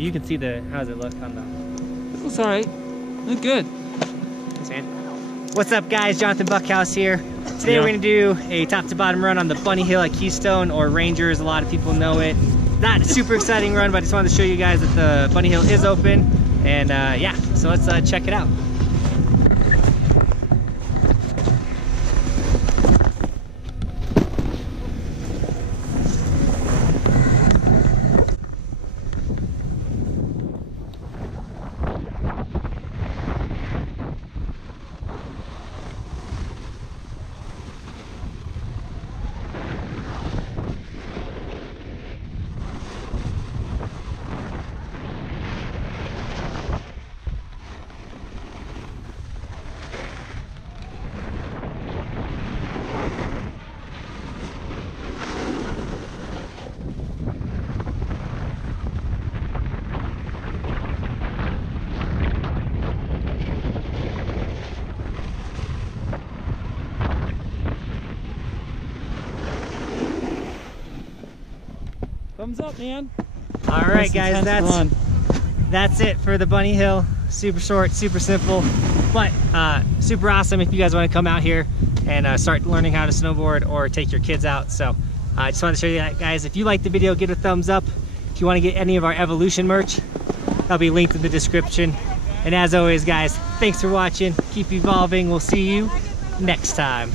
but you can see the, how does it look on the... It looks alright. Look good. Thanks, man. What's up, guys? Jonathan Buckhouse here. Today we're going to do a top to bottom run on the Bunny Hill at Keystone, or Rangers, a lot of people know it. Not a super exciting run, but I just wanted to show you guys that the Bunny Hill is open. And yeah, so let's check it out. Thumbs up, man. All right, guys, that's it for the Bunny Hill. Super short, super simple, but super awesome if you guys want to come out here and start learning how to snowboard or take your kids out. So I just wanted to show you that, guys. If you liked the video, give it a thumbs up. If you want to get any of our Evolution merch, that'll be linked in the description. And as always, guys, thanks for watching. Keep evolving. We'll see you next time.